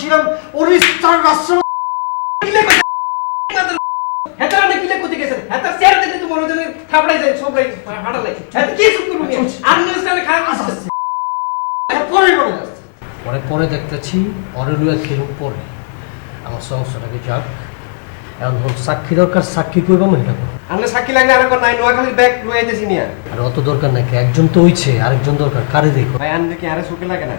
ছিলাম উড়িষ্যার রাষ্ট্র হেতার কোথায় হেতার দেখলে তো থাপড়াই যায় সবরাই হাঁটালাই হেতার কি চুপ করব? আর নিউজটা খারাপ আসছে পরে বলে। যাচ্ছে পরে পরে দেখতেছি পরে পরে? আমার সমস্যাটাকে যাক। এখন ধর সাক্ষী দরকার সাক্ষী করব আমি এটা করব আমরা সাক্ষী লাগলে আর নাই নোয়াখালীর ব্যাগ নিয়া। আর অত দরকার নাকি একজন তো হইছে আরেকজন দরকার কারে দেখো ভাই আনলে কি আরে চোখে লাগে না?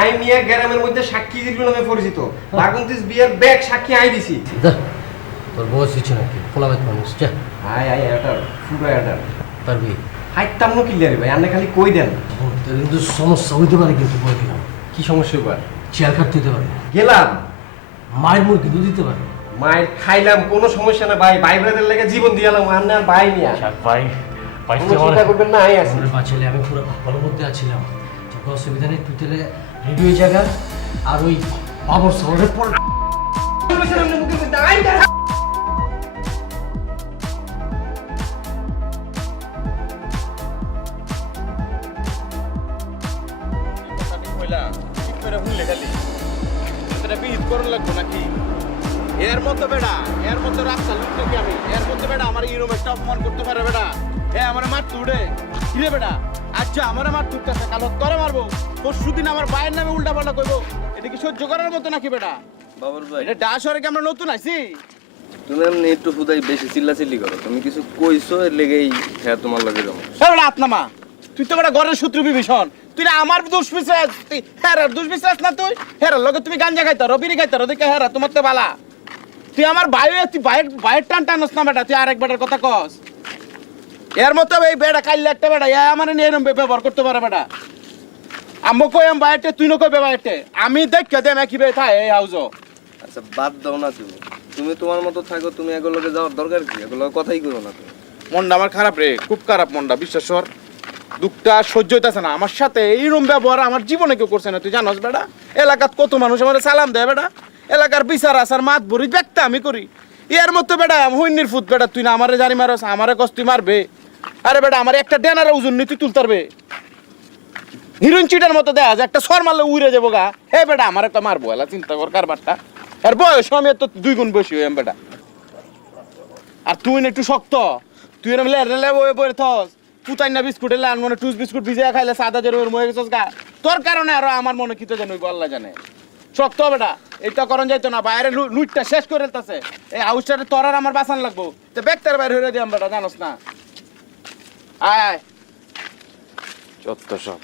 আই মিয়া গ্রামের মধ্যে সাক্ষী দিল নামে পরিচিত। বাগুন্তিস বিয়ের ব্যাগ সাক্ষী আই দিছি। তোর বয়স হচ্ছে নাকি? মানুষ যা আই আই এটা ফুটো এটা পারবি হাইতাম নো কিল্লারে ভাই খালি কই দেন? তোর কিন্তু সমস্যা হইতে পারে কিন্তু বলে দিলাম কি সমস্যা এবার? চেয়ার কাটতে দিতে পারে। গেলাম। মায়ের মুখ কিন্তু দিতে পারে। মায়ের খাইলাম কোনো সমস্যা না ভাই ভাই ব্রাদের লেগে জীবন দিয়ালাম আর ভাই মিয়া। ভাই কোনো চিন্তা করবেন না আই আছি। বাঁচালে আমি পুরো ভালো মধ্যে আছিলাম। ঠিক অসুবিধা নেই তুই তাহলে রেডি হয়ে জায়গা আর ওই বাবর শহরের পর এর মতো বেড়া এর মতো রাস্তা লুটতে আমি এর মতো বেড়া আমার ইরম একটা করতে পারে বেড়া। এ, আমার মার তুড়ে। কিরে বেড়া? আচ্ছা আমার মার তুলতেছে কালো তরে মারবো। পরশু দিন আমার ভাইয়ের নামে উল্টা পাল্টা কইবো। এটা কি সহ্য করার মতো নাকি বেড়া বাবুর ভাই। এটা ডাস কি আমরা নতুন আইছি? তুমি এমনি একটু হুদাই বেশি চিল্লাচিল্লি করো। তুমি কিছু কইছো এর লেগেই হ্যাঁ তোমার লাগে জমা বেড়া আত্মামা তুই তো বেড়া ঘরের শত্রু বিভীষণ। তুই না আমার দুষ বিশ্বাস তুই হ্যাঁ দুষ বিশ্বাস না তুই? হ্যাঁ লগে তুমি গাঞ্জা খাইতার বিড়ি খাইতার ওদিকে হ্যাঁ তোমার তো বালা। তুই আমার ভাইও তুই ভাইয়ের ভাইয়ের টান টানস না বেটা তুই আরেক বেটার কথা কস। এর মতো এই বেটা কাইলে একটা বেটা এ আমার নিয়ে এরম ব্যবহার করতে পারে বেটা আমি কই আম বাইরে তুই নকই বাইরে আমি দেখ কে দেম কি বেটা এই হাউজো আচ্ছা বাদ দাও না তুমি। তুমি তোমার মতো থাকো তুমি এগুলোকে যাওয়ার দরকার কি? এগুলো কথাই করো না তুমি। মনটা আমার খারাপ রে খুব খারাপ মনটা বিশ্বাস কর। দুঃখটা সহ্য হইতেছে না। আমার সাথে এইরকম ব্যবহার আমার জীবনে কেউ করছে না তুই জানোস বেটা এলাকাত কত মানুষ আমার সালাম দেয় বেটা এলাকার বিচার আসার মাত ভরি ব্যক্তি আমি করি। এর মতো বেটা হইনির ফুট বেটা তুই না আমারে জানি মারস আমারে কস তুই মারবে। আরে বেটা, আমার একটা ডেনার ওজন নি তুই তুলতারবে হিরোইন চিটার মতো দেখা যায় একটা সর মারলে উড়ে যাব গা। হে বেটা, আমার একটা মারবো, এলা চিন্তা কর কারবারটা। আর বয়স, আমি তো দুই গুণ বেশি হই বেটা। আর তুই না একটু শক্ত। তুই এরম লে লে বয়ে বয়ে থস। পুতাই না বিস্কুট এলে মনে টুস বিস্কুট ভিজে খাইলে সাদা জের ওর ময়ে গেছস গা। তোর কারণে আরও আমার মনে কি তো জানো আল্লাহ জানে। শক্ত বেটা এইটা করন যাইতো না বাইরে লুটটা শেষ করে দিতেছে এই হাউসটাতে তোর আর আমার বাসান লাগবো। তো ব্যাগটার বাইরে হয়ে দিয়াম বেটা, জানোস না। আয় আয়। সব।